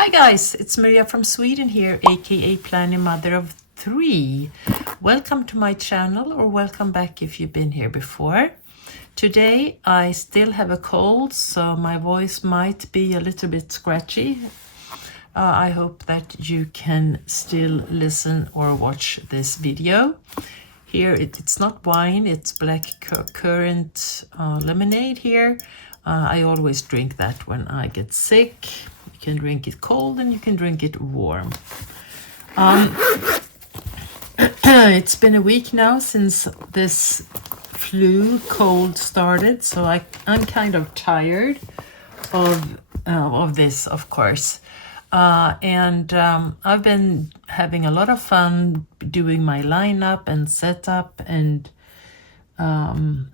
Hi guys, it's Maria from Sweden here, aka Planning Mother of 3. Welcome to my channel, or welcome back if you've been here before. Today I still have a cold, so my voice might be a little bit scratchy. I hope that you can still listen or watch this video. Here it's not wine, it's black currant lemonade here. I always drink that when I get sick. You can drink it cold and you can drink it warm. It's been a week now since this flu cold started, so I'm kind of tired of this, of course. I've been having a lot of fun doing my lineup and setup and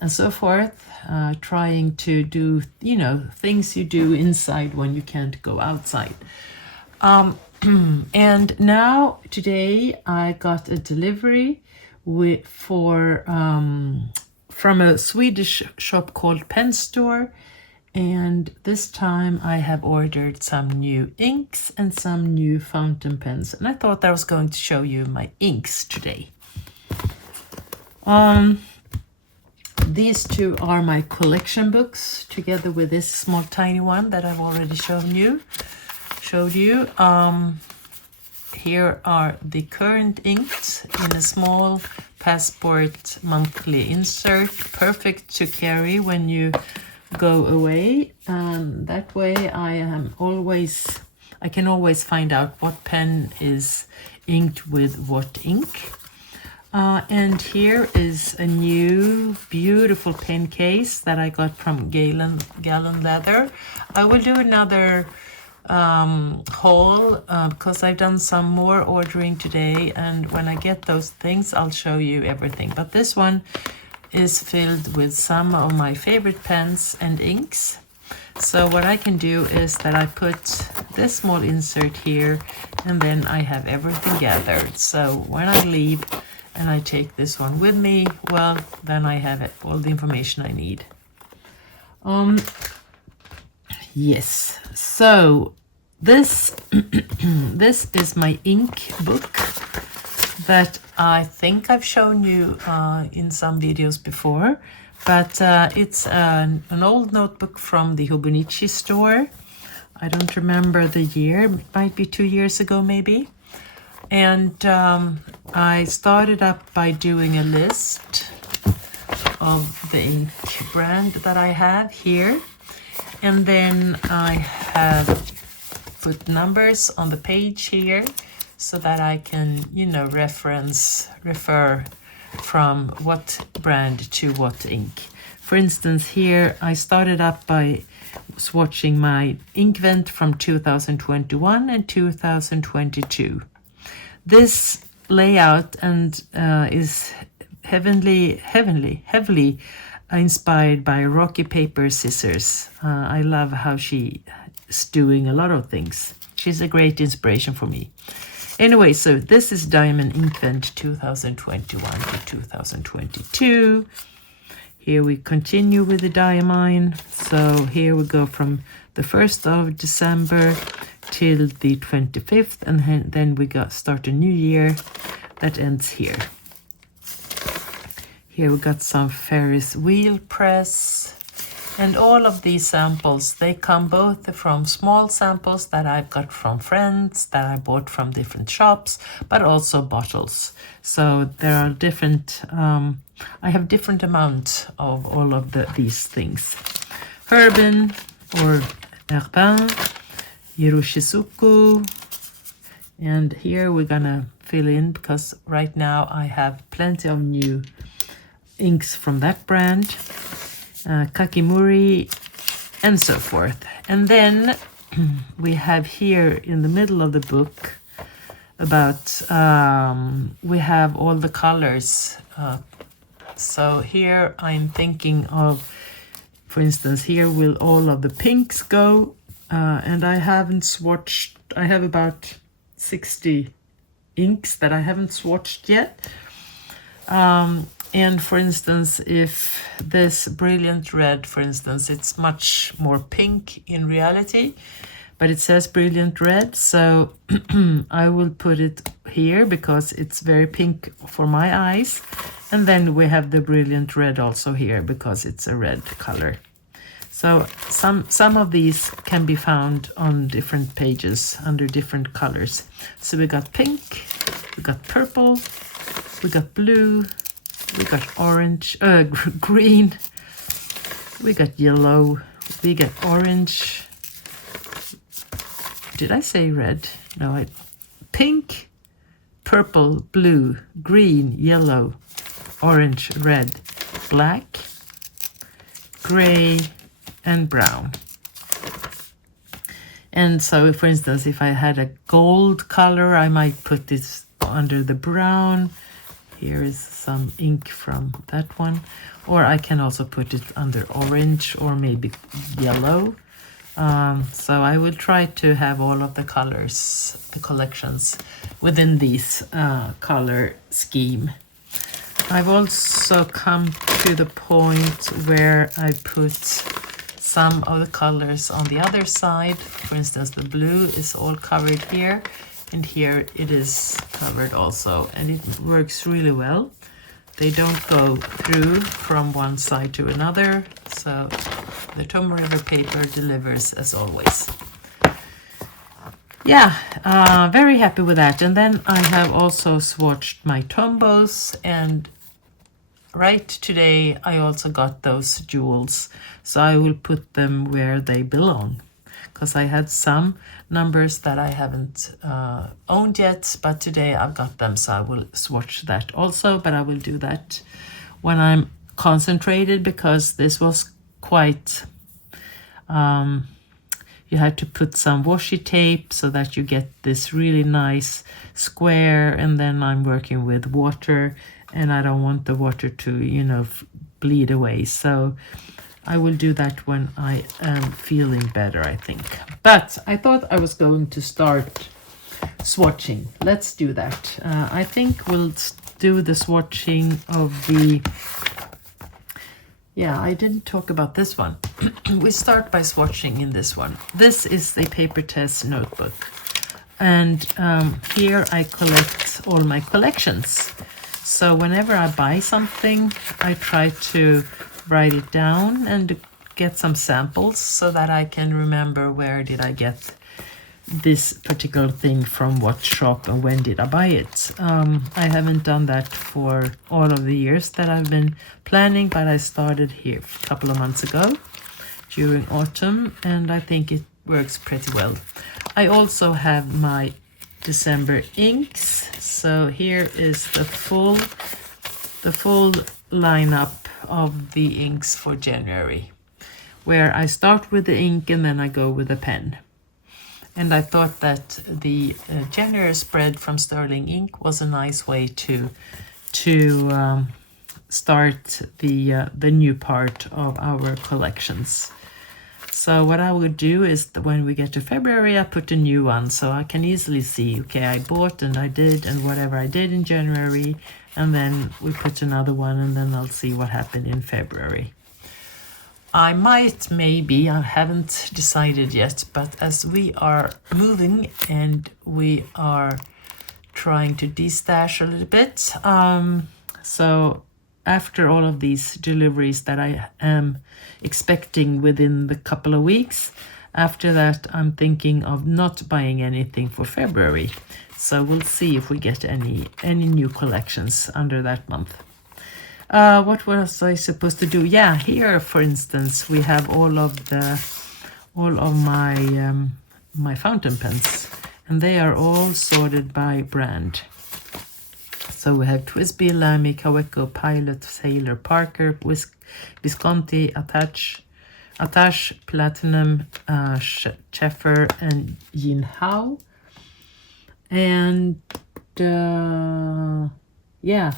so forth, trying to do, things you do inside when you can't go outside. And now today I got a delivery from a Swedish shop called Pen Store. And this time I have ordered some new inks and some new fountain pens. And I thought I was going to show you my inks today. These two are my collection books, together with this small tiny one that I've already showed you. Here are the current inks in a small passport monthly insert, perfect to carry when you go away. That way I can always find out what pen is inked with what ink. And here is a new beautiful pen case that I got from Gallon Leather. I will do another haul because I've done some more ordering today, and when I get those things I'll show you everything. But this one is filled with some of my favorite pens and inks. So what I can do is that I put this small insert here, and then I have everything gathered. So when I leave and I take this one with me, well, then I have all the information I need. Yes, so this this is my ink book that I think I've shown you in some videos before, but it's an old notebook from the Hobonichi store. I don't remember the year, it might be 2 years ago maybe. And I started up by doing a list of the ink brand that I have here. And then I have put numbers on the page here so that I can, refer from what brand to what ink. For instance, here I started up by swatching my ink vent from 2021 and 2022. This layout is heavily inspired by Rocky Paper Scissors. I love how she's doing a lot of things. She's a great inspiration for me. Anyway, so this is Diamond Ink Vent 2021 to 2022. Here we continue with the diamine. So here we go from the 1st of December till the 25th, and then we start a new year that ends here. Here we got some Ferris wheel press, and all of these samples, they come both from small samples that I've got from friends that I bought from different shops, but also bottles. So there are different, I have different amounts of all of these things. Herbin or Herbin, Hiroshizuku, and here we're gonna fill in because right now I have plenty of new inks from that brand, Kakimuri, and so forth. And then we have here in the middle of the book about we have all the colors. So here I'm thinking of, for instance, here will all of the pinks go. And I haven't swatched, I have about 60 inks that I haven't swatched yet. And for instance, if this brilliant red, for instance, it's much more pink in reality, but it says brilliant red, so I will put it here because it's very pink for my eyes. And then we have the brilliant red also here because it's a red color. So some of these can be found on different pages under different colors. So we got pink, we got purple, we got blue, we got orange, green, we got yellow, we got orange. Did I say red? No, pink, purple, blue, green, yellow, orange, red, black, gray, and brown. And so, for instance, if I had a gold color, I might put this under the brown. Here is some ink from that one. Or I can also put it under orange or maybe yellow. So I will try to have all of the colors, the collections within this color scheme. I've also come to the point where I put some of the colors on the other side. For instance, the blue is all covered here, and here it is covered also, and it works really well. They don't go through from one side to another, so the Tomo River paper delivers as always. Yeah, very happy with that. And then I have also swatched my Tombos, and right today I also got those jewels, so I will put them where they belong, because I had some numbers that I haven't owned yet, but today I've got them, so I will swatch that also. But I will do that when I'm concentrated, because this was quite you had to put some washi tape so that you get this really nice square, and then I'm working with water, and I don't want the water to, you know, bleed away. So I will do that when I am feeling better, I think. But I thought I was going to start swatching. Let's do that. I think we'll do the swatching of the... Yeah, I didn't talk about this one. We start by swatching in this one. This is the Paper Test notebook. And here I collect all my collections. So whenever I buy something, I try to write it down and get some samples so that I can remember where did I get this particular thing from, what shop, and when did I buy it. I haven't done that for all of the years that I've been planning, but I started here a couple of months ago during autumn, and I think it works pretty well. I also have my December inks, so here is the full lineup of the inks for January, where I start with the ink and then I go with the pen. And I thought that the January spread from Sterling Ink was a nice way to start the new part of our collections. So what I would do is that when we get to February, I put a new one, so I can easily see, okay, I bought and I did and whatever I did in January, and then we put another one, and then I'll see what happened in February. I might, maybe, I haven't decided yet, but as we are moving and we are trying to destash a little bit, so after all of these deliveries that I am expecting within the couple of weeks, after that I'm thinking of not buying anything for February. So we'll see if we get any new collections under that month. What was I supposed to do? Yeah, here, for instance, we have all of my my fountain pens, and they are all sorted by brand. So we have TWSBI, Lamy, Kaweco, Pilot, Sailor, Parker, Visconti, Attache, Platinum, Scheffer, and Yin Hao. And yeah.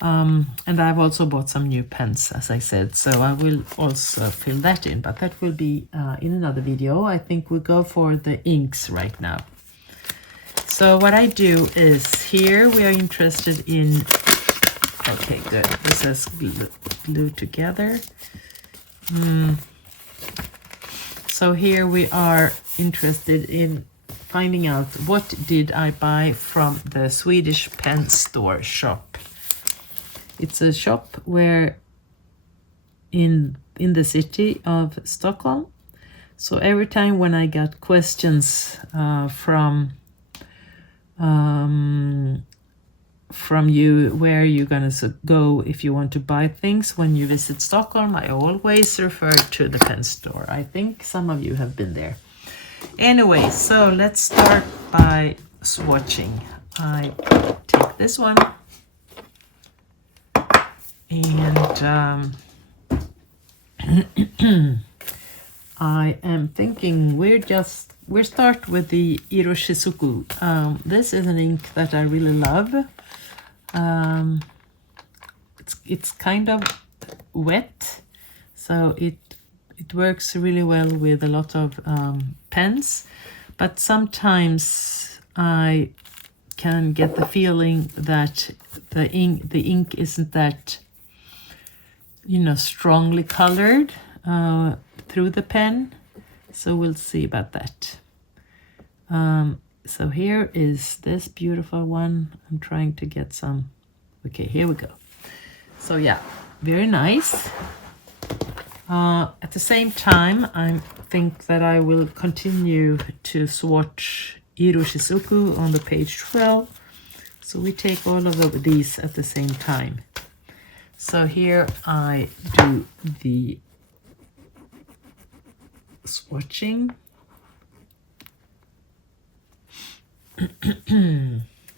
And I've also bought some new pens, as I said, so I will also fill that in, but that will be in another video. I think we'll go for the inks right now. So what I do is, here we are interested in, okay, good, this is glued together. So here we are interested in finding out what did I buy from the Swedish pen store shop. It's a shop where in the city of Stockholm. So every time when I got questions from you, where you're gonna go if you want to buy things when you visit Stockholm, I always refer to the pen store. I think some of you have been there. Anyway, so let's start by swatching. I take this one and I am thinking we start with the Iroshizuku. This is an ink that I really love. It's kind of wet, so it works really well with a lot of pens, but sometimes I can get the feeling that the ink isn't that, strongly colored through the pen. So we'll see about that. So here is this beautiful one. I'm trying to get some. Okay, here we go. So yeah, very nice. At the same time, I think that I will continue to swatch Iroshizuku on the page 12. So we take all of these at the same time. So here I do the swatching.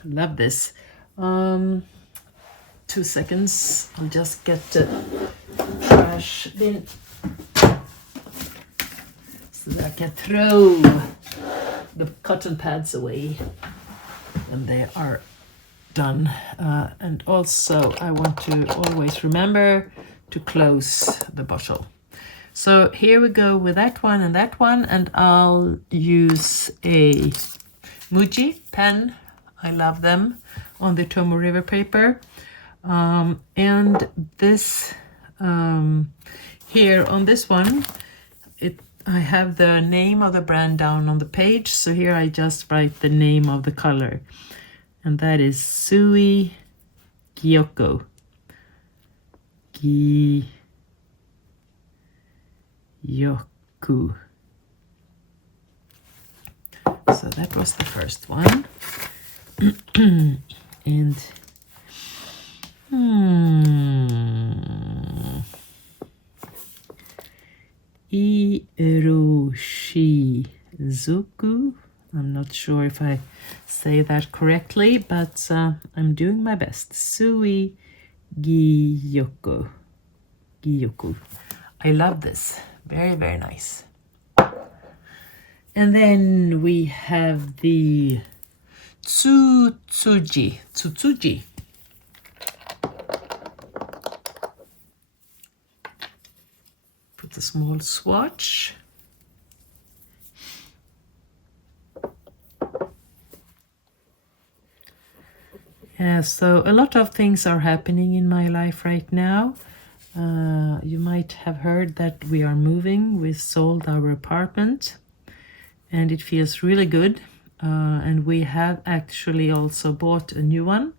Love this. 2 seconds. I'll just get the trash bin so that I can throw the cotton pads away when they are done. And also I want to always remember to close the bottle. So here we go with that one, and I'll use a Muji pen. I love them, on the Tomo River paper. And this here on this one, I have the name of the brand down on the page. So here I just write the name of the color, and that is Sui Gyoko. Gyoku. So that was the first one. And Iroshizuku. I'm not sure if I say that correctly, but I'm doing my best. Sui Gyoko. I love this. Very, very nice. And then we have the Tsutsuji. Put a small swatch. Yeah, so a lot of things are happening in my life right now. You might have heard that we are moving. We sold our apartment and it feels really good. And we have actually also bought a new one.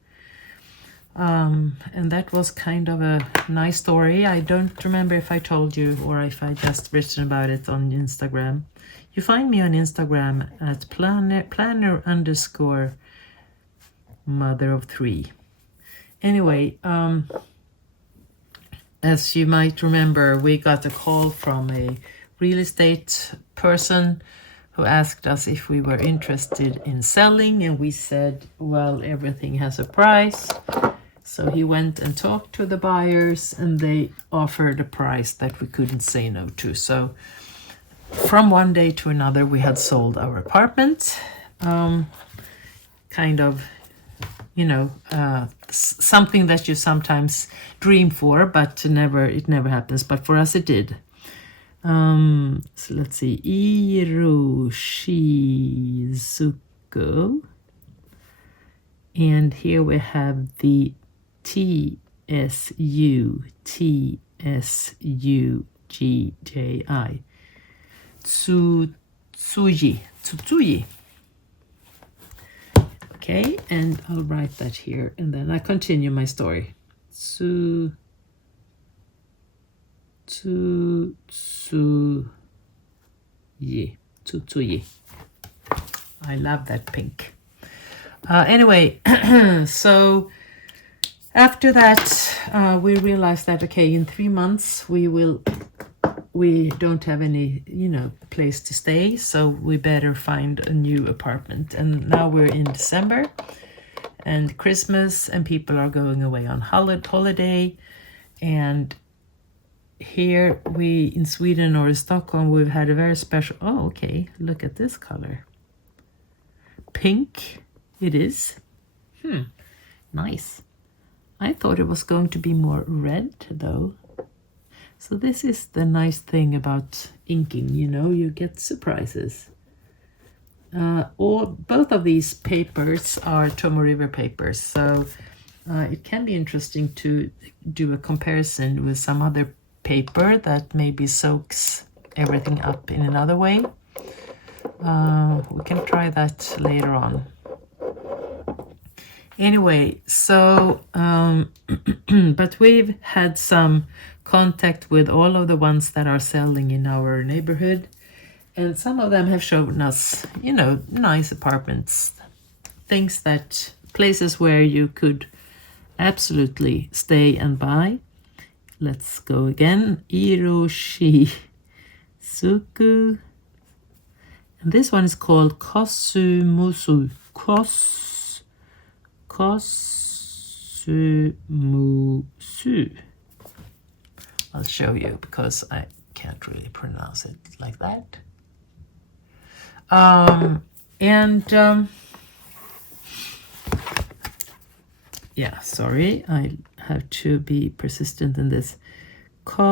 And that was kind of a nice story. I don't remember if I told you or if I just written about it on Instagram. You find me on Instagram at planner_mother of 3. Anyway, as you might remember, we got a call from a real estate person who asked us if we were interested in selling, and we said, well, everything has a price. So he went and talked to the buyers, and they offered a price that we couldn't say no to. So from one day to another, we had sold our apartment. Kind of, something that you sometimes dream for, but it never happens. But for us, it did. So let's see, Iroshizuku, and here we have the TSUGJI. Tsutsuyi. Okay, and I'll write that here, and then I continue my story. Tsutsuyi. Tsutsuyi. I love that pink. Anyway, so after that, we realized that, okay, in 3 months we don't have any, place to stay, so we better find a new apartment. And now we're in December and Christmas, and people are going away on holiday. And here in Sweden or in Stockholm, we've had a very special, oh, okay, look at this color. Pink it is. Nice. I thought it was going to be more red though. So this is the nice thing about inking, you get surprises. Both of these papers are Tomo River papers, so it can be interesting to do a comparison with some other paper that maybe soaks everything up in another way. We can try that later on. Anyway, so but we've had some contact with all of the ones that are selling in our neighborhood, and some of them have shown us, nice apartments, places where you could absolutely stay and buy. Let's go again. Iroshizuku. And this one is called Kosumusu. Kosumusu. I'll show you because I can't really pronounce it like that. Yeah, sorry, I have to be persistent in this. I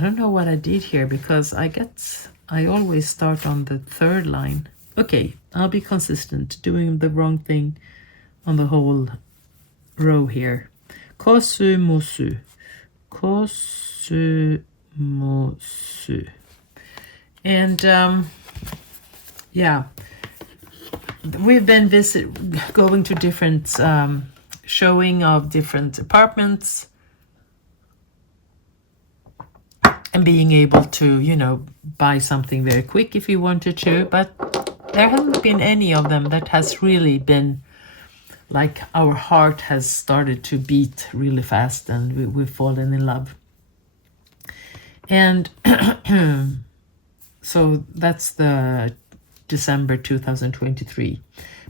don't know what I did here because I always start on the third line. Okay, I'll be consistent, doing the wrong thing on the whole row here. Kosumusu. Kosumusu. And yeah, we've been going to different showing of different apartments and being able to, buy something very quick if you wanted to, but there hasn't been any of them that has really been like our heart has started to beat really fast and we've fallen in love. And so that's the December 2023.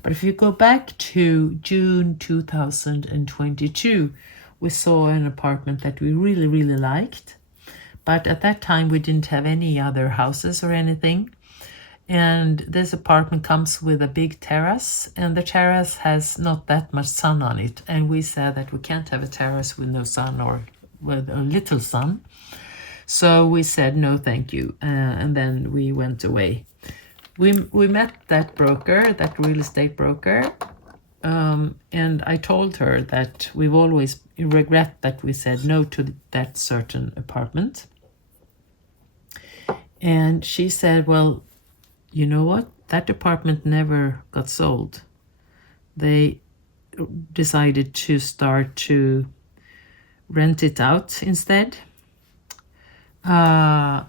But if you go back to June 2022, we saw an apartment that we really, really liked. But at that time, we didn't have any other houses or anything. And this apartment comes with a big terrace, and the terrace has not that much sun on it. And we said that we can't have a terrace with no sun or with a little sun. So we said, no, thank you. And then we went away. We met that broker, that real estate broker. And I told her that we've always regret that we said no to that certain apartment. And she said, well, you know what? That apartment never got sold. They decided to start to rent it out instead. And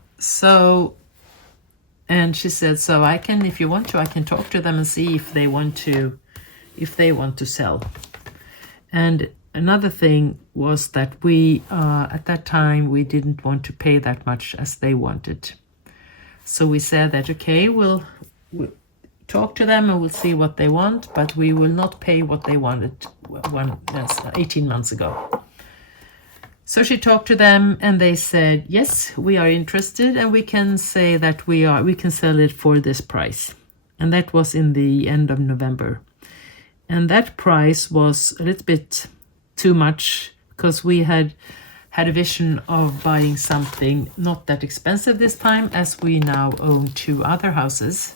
she said, so I can, if you want to, I can talk to them and see if they want to sell. And another thing was that we, at that time, we didn't want to pay that much as they wanted. So we said that, okay, we'll talk to them and we'll see what they want, but we will not pay what they wanted 18 months ago. So she talked to them and they said, yes, we are interested and we can say that we can sell it for this price. And that was in the end of November. And that price was a little bit too much because we had a vision of buying something not that expensive this time, as we now own 2 other houses.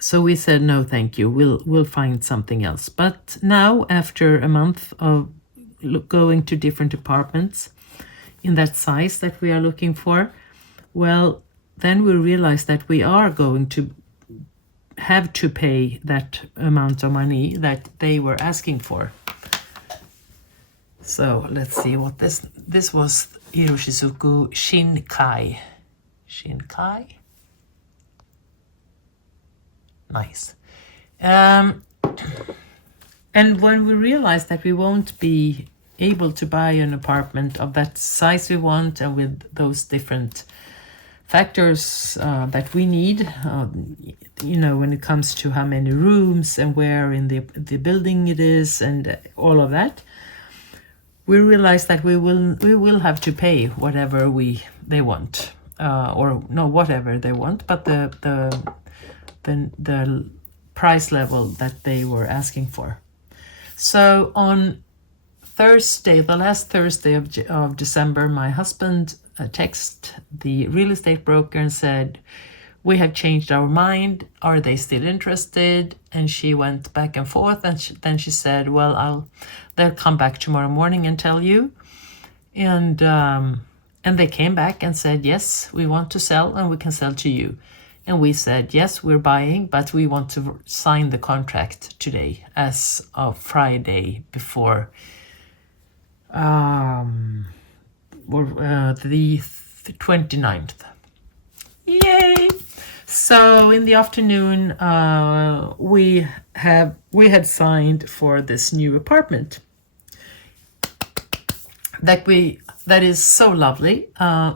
So we said, no, thank you. We'll find something else. But now, after a month of going to different apartments in that size that we are looking for. Well, then we realized that we are going to have to pay that amount of money that they were asking for. So let's see what this was. Iroshizuku Shinkai. Shinkai? Nice. And when we realized that we won't be able to buy an apartment of that size we want and with those different factors that we need, when it comes to how many rooms and where in the building it is and all of that, we realized that we will have to pay whatever they want, or no, whatever they want, but the price level that they were asking for. So on Thursday, the last Thursday of December, my husband texted the real estate broker and said, "We have changed our mind. Are they still interested?" And she went back and forth, and then she said, "Well, they'll come back tomorrow morning and tell you." And they came back and said, "Yes, we want to sell, and we can sell to you." And we said, "Yes, we're buying, but we want to sign the contract today, as of Friday before the 29th. Yay! So in the afternoon, we had signed for this new apartment that is so lovely,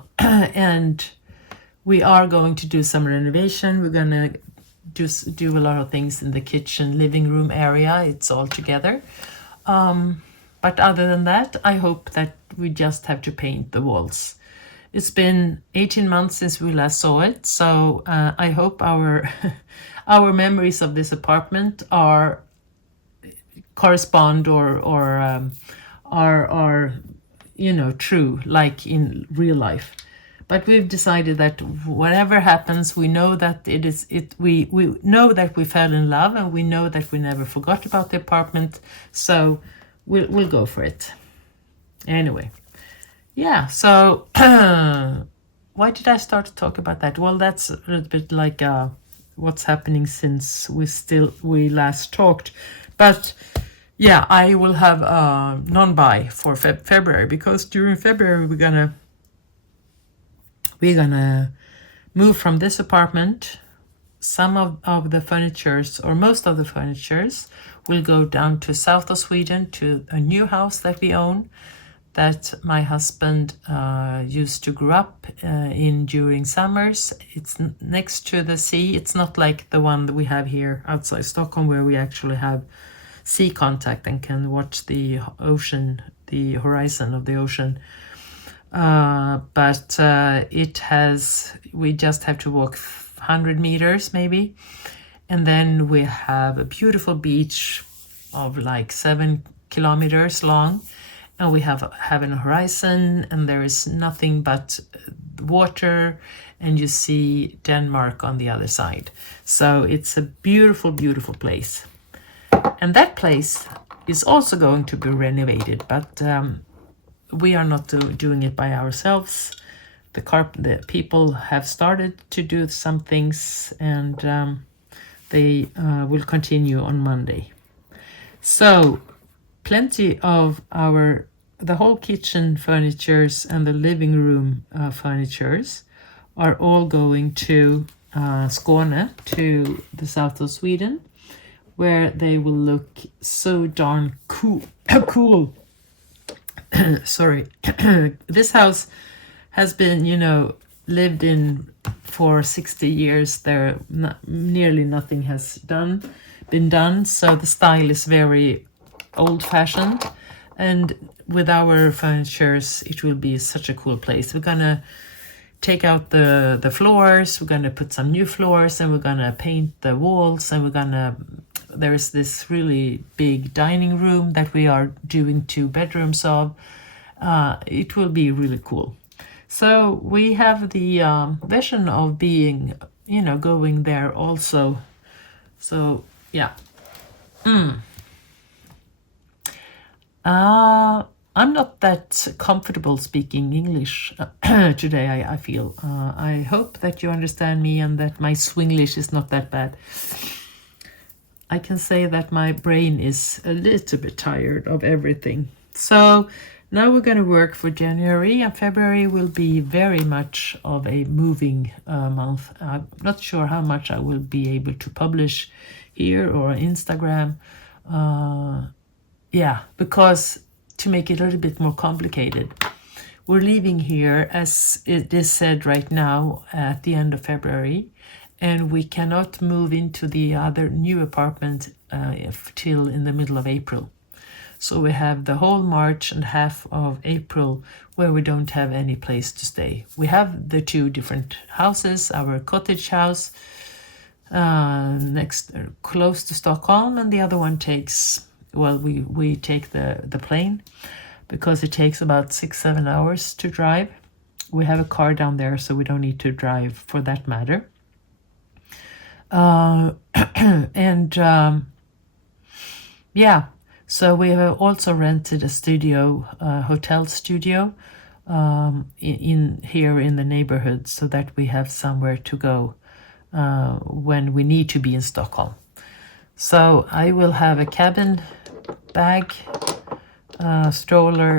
and we are going to do some renovation. We're gonna do a lot of things in the kitchen, living room area. It's all together. But other than that, I hope that we just have to paint the walls. It's been 18 months since we last saw it, so I hope our memories of this apartment correspond or are true, like in real life. But we've decided that whatever happens, we know that we know that we fell in love, and we know that we never forgot about the apartment. So we'll go for it. Anyway, yeah. So why did I start to talk about that? Well, that's a little bit like what's happening since we last talked. But yeah, I will have non-buy for February, because during February we're gonna move from this apartment. Some of the furnitures, or most of the furnitures, will go down to south of Sweden to a new house that we own, that my husband used to grow up in during summers. It's next to the sea. It's not like the one that we have here outside Stockholm, where we actually have sea contact and can watch the ocean, the horizon of the ocean. But we just have to walk 100 meters maybe, and then we have a beautiful beach of like 7 kilometers long, and we have a horizon, and there is nothing but water, and you see Denmark on the other side. So it's a beautiful, beautiful place, and that place is also going to be renovated, but we are not doing it by ourselves. The people have started to do some things, and they will continue on Monday. So plenty of the whole kitchen furnitures and the living room furnitures are all going to Skåne, to the south of Sweden, where they will look so darn cool. Sorry. This house has been, lived in for 60 years. There nearly nothing has been done, so the style is very old-fashioned, and with our furnitures it will be such a cool place. We're gonna take out the floors, we're gonna put some new floors, and we're gonna paint the walls, and there's this really big dining room that we are doing 2 bedrooms of. It will be really cool. So we have the vision of being, going there also. So yeah. I'm not that comfortable speaking English today, I feel. I hope that you understand me and that my Swinglish is not that bad. I can say that my brain is a little bit tired of everything. So now we're going to work for January, and February will be very much of a moving month. I'm not sure how much I will be able to publish here or on Instagram. Yeah, because to make it a little bit more complicated, we're leaving here, as it is said right now, at the end of February, and we cannot move into the other new apartment till in the middle of April. So we have the whole March and half of April where we don't have any place to stay. We have the two different houses, our cottage house next close to Stockholm, and the other one takes, well, we take the plane because it takes about 6-7 hours to drive. We have a car down there, so we don't need to drive for that matter. Yeah, so we have also rented a studio, hotel studio, in here in the neighborhood, so that we have somewhere to go when we need to be in Stockholm. So I will have a cabin bag, stroller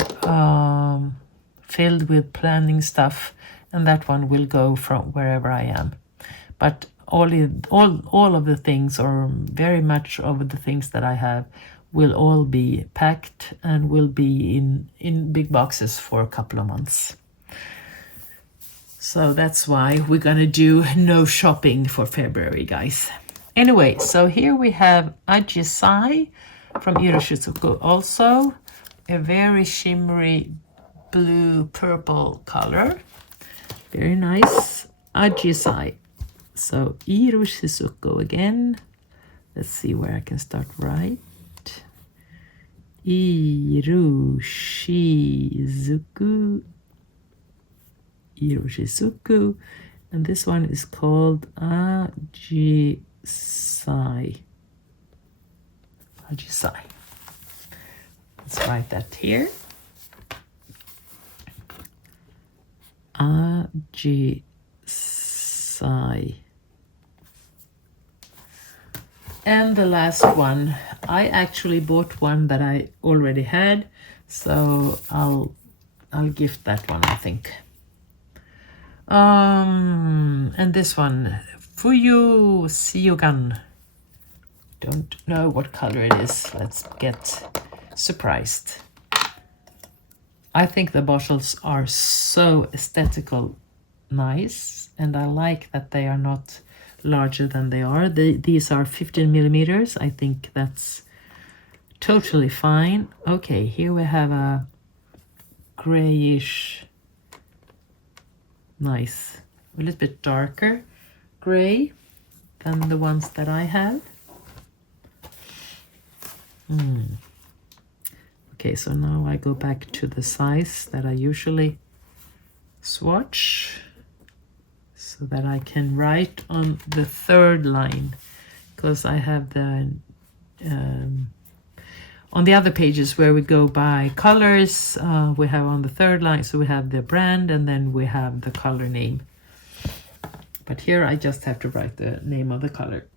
filled with planning stuff, and that one will go from wherever I am. But all of the things, or very much of the things that I have, will all be packed and will be in big boxes for a couple of months. So that's why we're gonna do no shopping for February, guys. Anyway, so here we have Ajisai from Iroshizuku, also a very shimmery blue purple color. Very nice. Ajisai. So Iroshizuku again. Let's see where I can start right. Iroshizuku. Iroshizuku. And this one is called Ajisai. Ajisai. Let's write that here. Ajisai. And the last one, I actually bought one that I already had, so I'll gift that one, I think. And this one, Fuyu Siyugan. Don't know what color it is. Let's get surprised. I think the bottles are so aesthetical nice, and I like that they are not larger than they are. These are 15 millimeters. I think that's totally fine. Okay, here we have a grayish, nice, a little bit darker gray than the ones that I have. Okay, so now I go back to the size that I usually swatch, so that I can write on the third line, because I have the on the other pages where we go by colors, we have on the third line, so we have the brand and then we have the color name. But here I just have to write the name of the color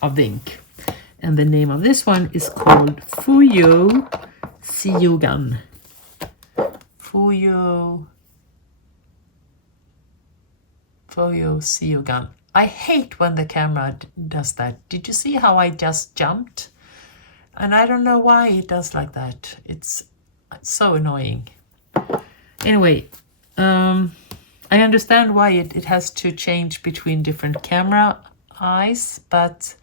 of the ink. And the name of this one is called Fuyu Siyugan. Fuyu Siyugan. I hate when the camera does that. Did you see how I just jumped? And I don't know why it does like that. It's so annoying. Anyway, I understand why it has to change between different camera eyes, but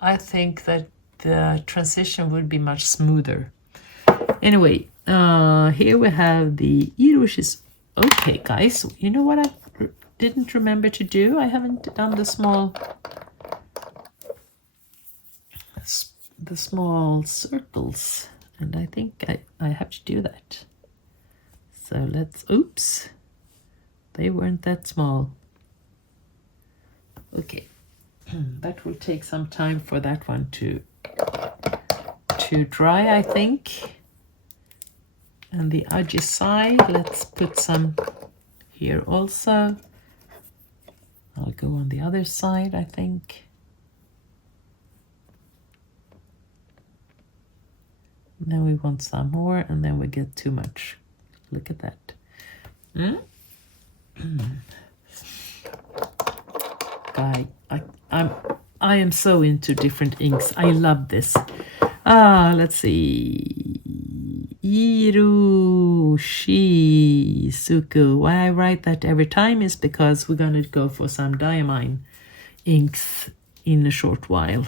I think that the transition would be much smoother. Anyway, here we have the Iroshis. Okay, guys, you know what I didn't remember to do? I haven't done the small circles, and I think I have to do that. So let's, oops, they weren't that small. Okay, that will take some time for that one to dry, I think. And the edgy side, let's put some here also. I'll go on the other side, I think. Then we want some more, and then we get too much. Look at that. Guy, I am so into different inks. I love this. Let's see. Iru Suku. Why I write that every time is because we're gonna go for some diamine inks in a short while.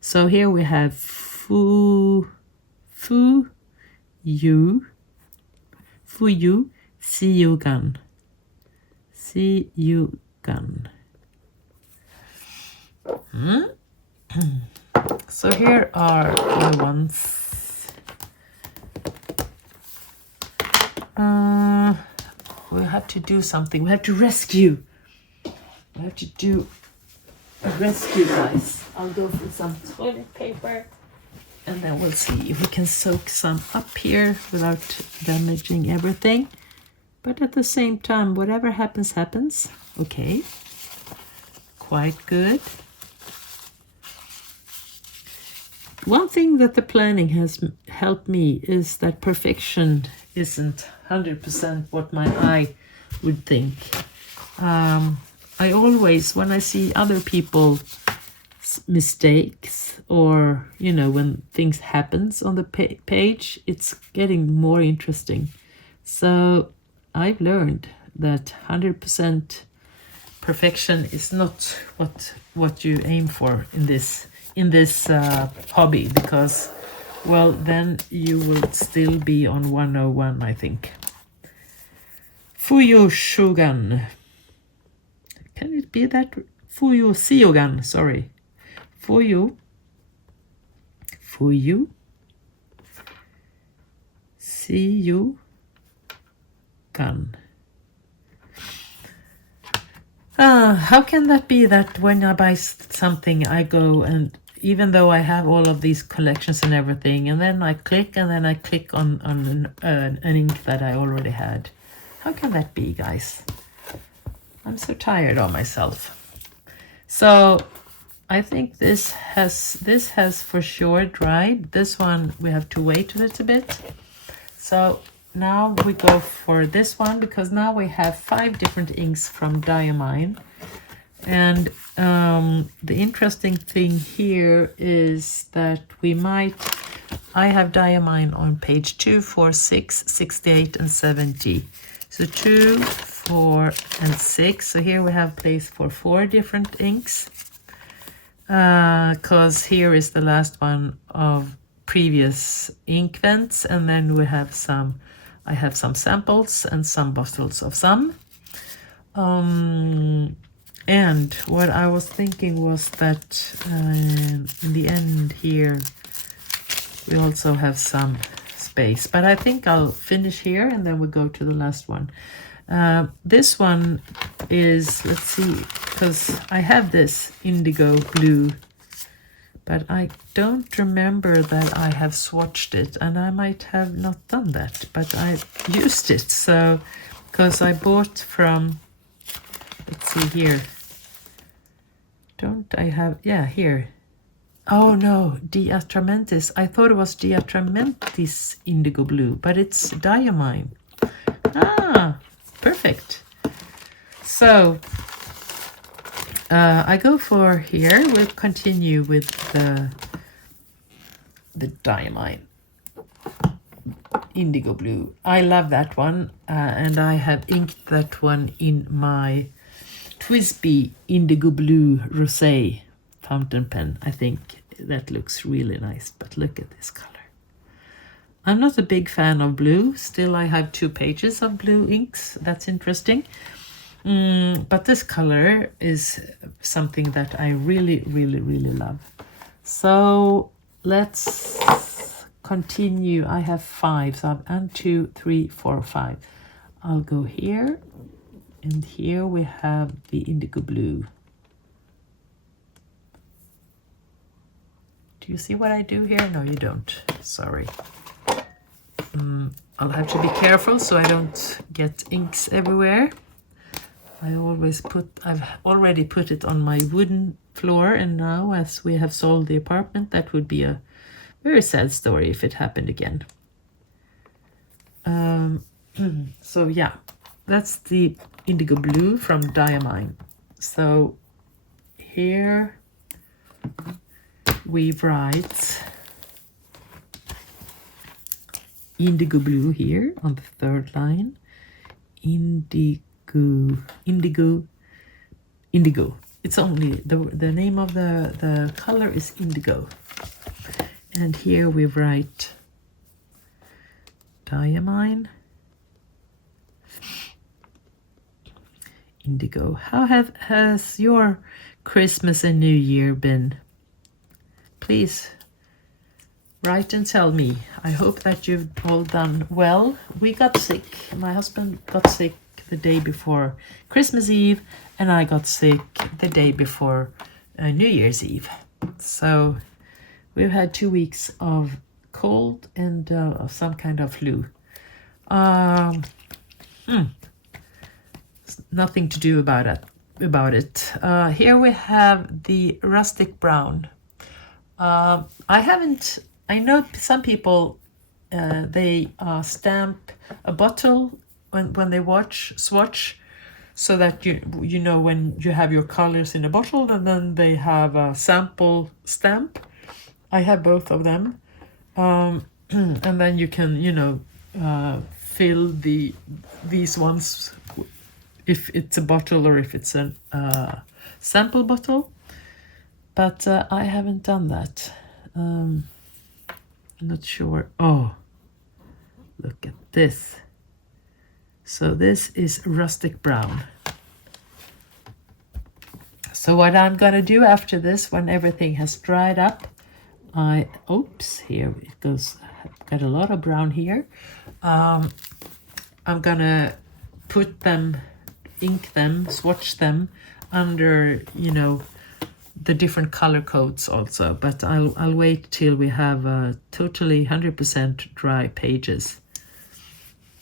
So here we have Fuyu Siyugan. Siyugan. So here are the ones. We have to do something. We have to rescue. We have to do a rescue, guys. I'll go for some toilet paper, and then we'll see if we can soak some up here without damaging everything. But at the same time, whatever happens, happens. Okay. Quite good. One thing that the planning has helped me is that perfection isn't 100% what my eye would think. I always, when I see other people's mistakes, or, you know, when things happens on the page, it's getting more interesting. So I've learned that 100% perfection is not what you aim for in this hobby, because, well, then you will still be on 101, I think. Fuyu Shogun. Can it be that? Fuyu Siyugan, sorry. Fuyu Siyugan. How can that be that when I buy something, I go and, even though I have all of these collections and everything, and then I click on an ink that I already had. How can that be, guys? I'm so tired of myself. So I think this has for sure dried. This one we have to wait a little bit. So now we go for this one, because now we have 5 different inks from Diamine. And the interesting thing here is that I have Diamine on page 2, 4, 6, 68, and 70. So 2, 4, and 6. So here we have place for 4 different inks. Because here is the last one of previous ink vents, and then we have I have some samples and some bottles of some. And what I was thinking was that in the end here we also have some space, but I think I'll finish here and then we go to the last one. This one is, let's see, because I have this indigo blue, but I don't remember that I have swatched it, and I might have not done that, but I used it. So, because I bought from, let's see here, don't I have, yeah, here. Oh no, Diatramentis. I thought it was Diatramentis indigo blue, but it's Diamine. Ah, perfect. So I go for here. We'll continue with the Diamine indigo blue. I love that one, and I have inked that one in my Twisby indigo blue rosé fountain pen. I think that looks really nice, but look at this color. I'm not a big fan of blue. Still, I have 2 pages of blue inks. That's interesting. But this color is something that I really, really, really love. So let's continue. I have 5. So I have 1, 2, 3, 4, 5. I'll go here. And here we have the indigo blue. Do you see what I do here? No, you don't. Sorry. I'll have to be careful so I don't get inks everywhere. I've already put it on my wooden floor, and now as we have sold the apartment, that would be a very sad story if it happened again. So yeah, that's the indigo blue from Diamine. So here we write indigo blue here on the third line. Indigo. It's only the name of the color is indigo. And here we write Diamine. Indigo. How has your Christmas and New Year been? Please write and tell me. I hope that you've all done well. We got sick. My husband got sick the day before Christmas Eve, and I got sick the day before New Year's Eve. So we've had 2 weeks of cold and some kind of flu. Nothing to do about it. Here we have the rustic brown. I know some people they stamp a bottle when they swatch, so that you know when you have your colors in a bottle, and then they have a sample stamp. I have both of them, and then you can fill these ones if it's a bottle or if it's a sample bottle. But I haven't done that. I'm not sure. Oh, look at this. So this is rustic brown. So what I'm gonna do after this, when everything has dried up, here it goes, I've got a lot of brown here. I'm gonna ink them, swatch them under, the different color codes also, but I'll wait till we have totally 100% dry pages.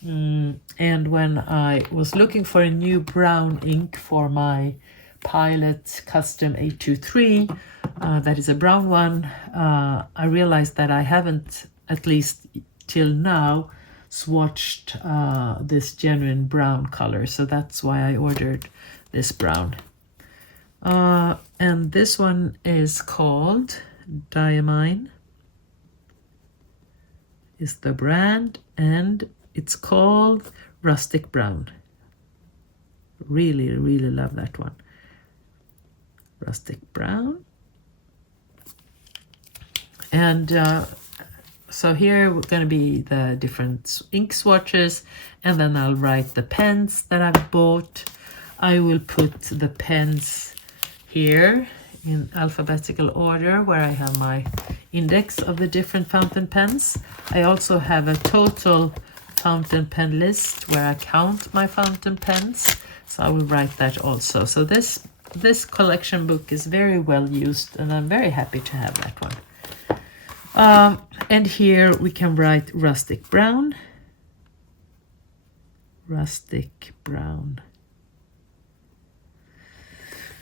And when I was looking for a new brown ink for my Pilot Custom 823, that is a brown one, I realized that I haven't, at least till now, swatched this genuine brown color, so that's why I ordered this brown. And this one is called Diamine, is the brand, and it's called Rustic Brown. Really, really love that one. Rustic Brown. And so here we're going to be the different ink swatches, and then I'll write the pens that I've bought. I will put the pens here in alphabetical order where I have my index of the different fountain pens. I also have a total fountain pen list where I count my fountain pens, so I will write that also. So this collection book is very well used, and I'm very happy to have that one. And here we can write rustic brown. Rustic brown.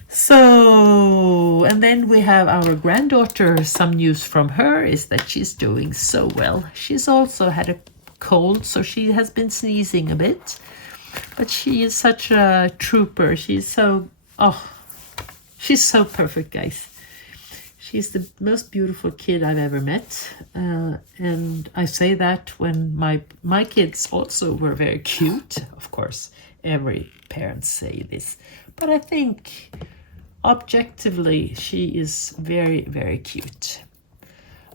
So, and then we have our granddaughter. Some news from her is that she's doing so well. She's also had a cold, so she has been sneezing a bit, but she is such a trooper. She's so perfect, guys. She's the most beautiful kid I've ever met, and I say that when my kids also were very cute. Of course, every parent say this, but I think objectively she is very, very cute.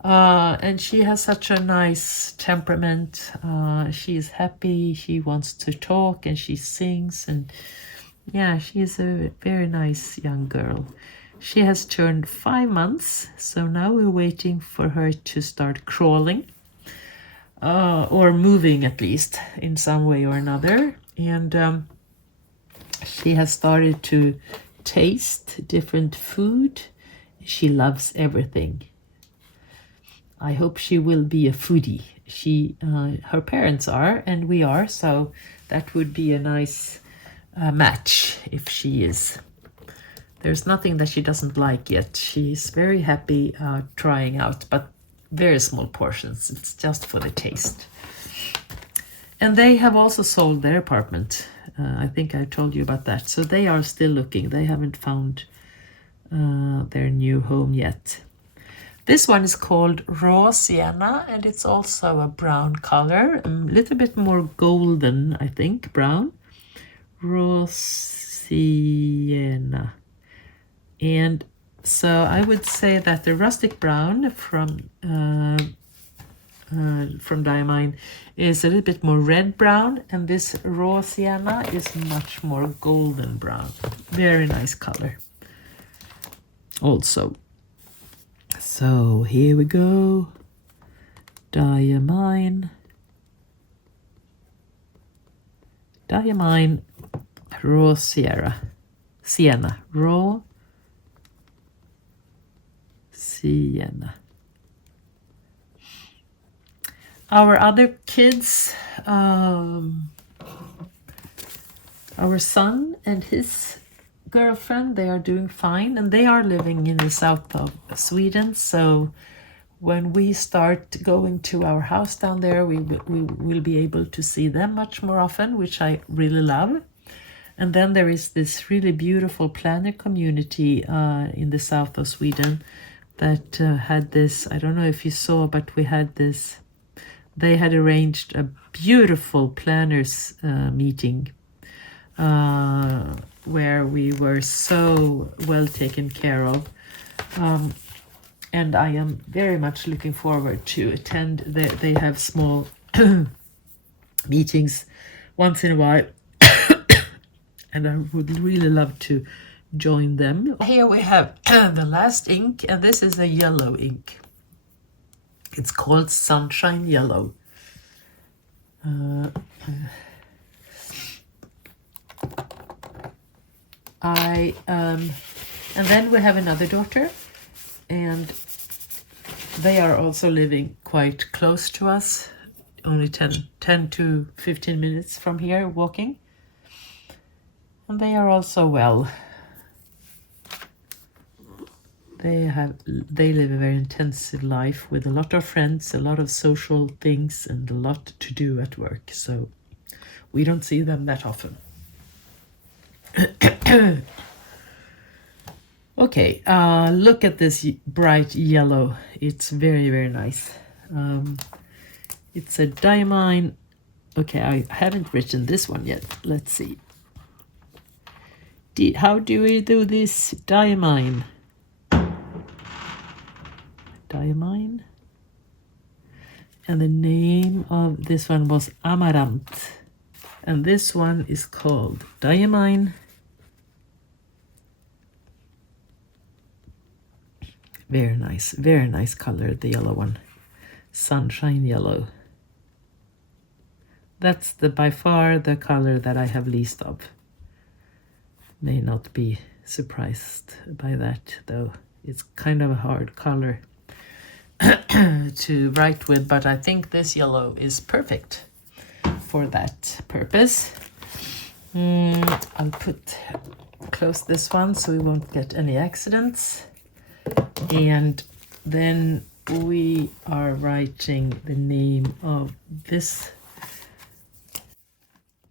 And she has such a nice temperament. She is happy, she wants to talk, and she sings, and yeah, she is a very nice young girl. She has turned 5 months, so now we're waiting for her to start crawling, or moving at least in some way or another. And she has started to taste different food. She loves everything. I hope she will be a foodie her parents are and we are, so that would be a nice match if she is. There's nothing that she doesn't like yet. She's very happy trying out, but very small portions. It's just for the taste. And they have also sold their apartment. I think I told you about that. So they are still looking. They haven't found their new home yet. This one is called Raw Sienna, and it's also a brown color, a little bit more golden, I think, brown. Raw Sienna. And so I would say that the rustic brown from Diamine is a little bit more red brown, and this Raw Sienna is much more golden brown. Very nice color also. So here we go. Diamine Raw Sienna. Raw Sienna. Our other kids, our son and his girlfriend, they are doing fine, and they are living in the south of Sweden. So when we start going to our house down there, we will be able to see them much more often, which I really love. And then there is this really beautiful planner community in the south of Sweden that had this, I don't know if you saw, but we had this, they had arranged a beautiful planners meeting where we were so well taken care of. And I am very much looking forward to attend. They have small meetings once in a while. And I would really love to join them. Here we have the last ink, and this is a yellow ink. It's called Sunshine Yellow. And then we have another daughter, and they are also living quite close to us, only 10 to 15 minutes from here walking. And they are also well. They live a very intensive life with a lot of friends, a lot of social things, and a lot to do at work. So we don't see them that often. Okay, look at this bright yellow. It's very, very nice. It's a Diamine. Okay, I haven't written this one yet. Let's see. How do we do this? Diamine. And the name of this one was Amaranth. And this one is called Diamine. Very nice color, the yellow one. Sunshine Yellow. That's by far the color that I have least of. May not be surprised by that, though. It's kind of a hard color to write with, but I think this yellow is perfect for that purpose. I'll close this one so we won't get any accidents. And then we are writing the name of this,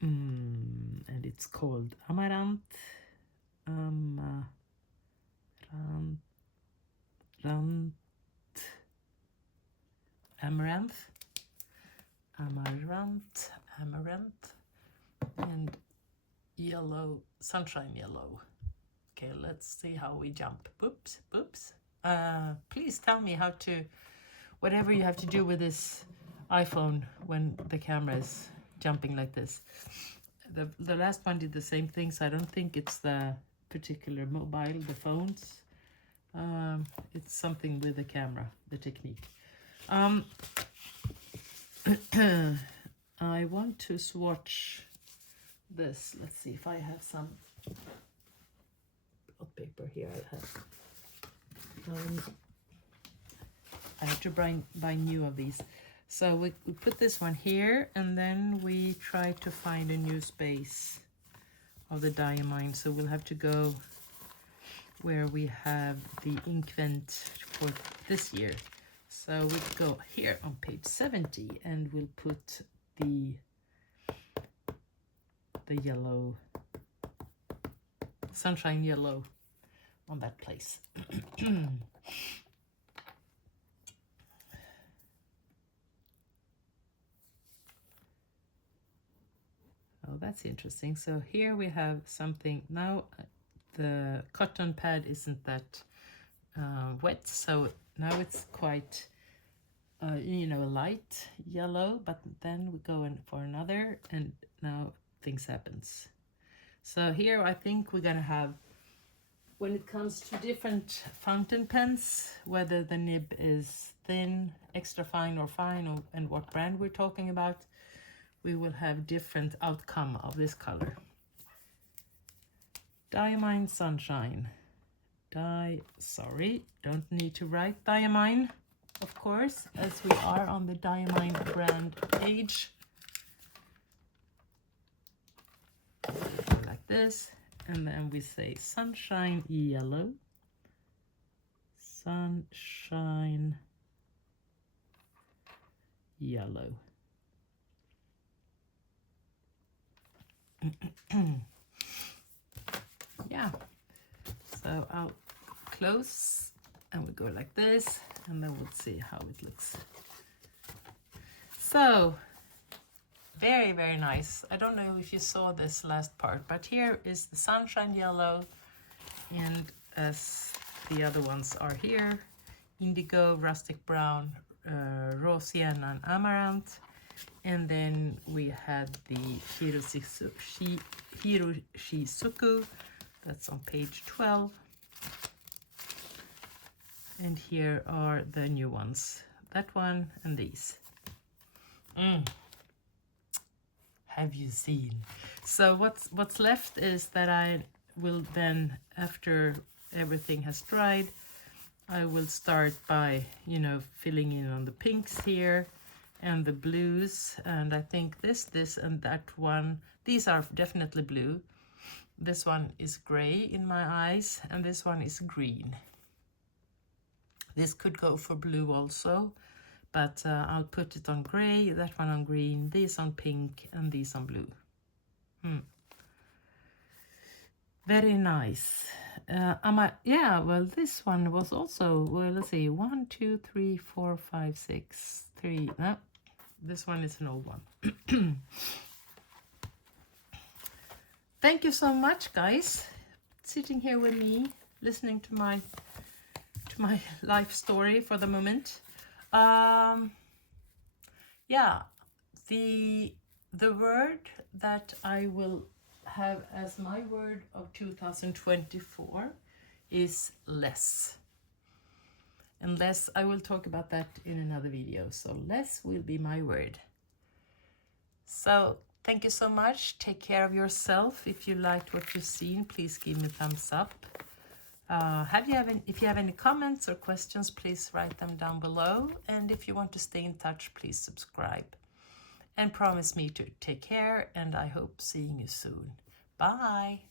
and it's called Amaranth. Amaranth, and yellow, Sunshine Yellow. Okay, let's see how we jump. Boops. Please tell me how to, whatever you have to do with this iPhone when the camera is jumping like this. The last one did the same thing, so I don't think it's the particular mobile, the phones. It's something with the camera, the technique. I want to swatch this. Let's see if I have some paper here. I have to buy new of these. So we put this one here, and then we try to find a new space of the diamine. So we'll have to go where we have the ink vent for this year. So we go here on page 70, and we'll put the yellow, sunshine yellow on that place. Oh, that's interesting. So here we have something. Now the cotton pad isn't that wet, so now it's quite you know, a light yellow, but then we go in for another, and now things happens. So here I think we're gonna have, when it comes to different fountain pens, whether the nib is thin, extra fine or fine, or, and what brand we're talking about, we will have different outcome of this color. Diamine Sunshine. Sorry, don't need to write Diamine, of course, as we are on the Diamine brand page. Like this, and then we say Sunshine Yellow. Sunshine Yellow. Yeah, so I'll close, and we go like this, and then we'll see how it looks. So very, very nice. I don't know if you saw this last part, but here is the sunshine yellow, and as the other ones are here, indigo, rustic brown, raw sienna, and amaranth. And then we had the Hiroshizuku, that's on page 12. And here are the new ones, that one and these. Have you seen? So what's left is that I will then, after everything has dried, I will start by, you know, filling in on the pinks here and the blues, and I think this and that one, these are definitely blue. This one is gray in my eyes, and this one is green. This could go for blue also, but I'll put it on gray, that one on green, these on pink, and these on blue. Very nice. Yeah, well, this one was also, well, let's see, 1, 2, 3, 4, 5, 6, 3. No, this one is an old one. Thank you so much, guys, sitting here with me, listening to my life story for the moment. Yeah, the word that I will have as my word of 2024 is less. And less, I will talk about that in another video. So less will be my word. So thank you so much. Take care of yourself. If you liked what you've seen, please give me a thumbs up. If you have any comments or questions, please write them down below. And if you want to stay in touch, please subscribe. And promise me to take care, and I hope seeing you soon. Bye.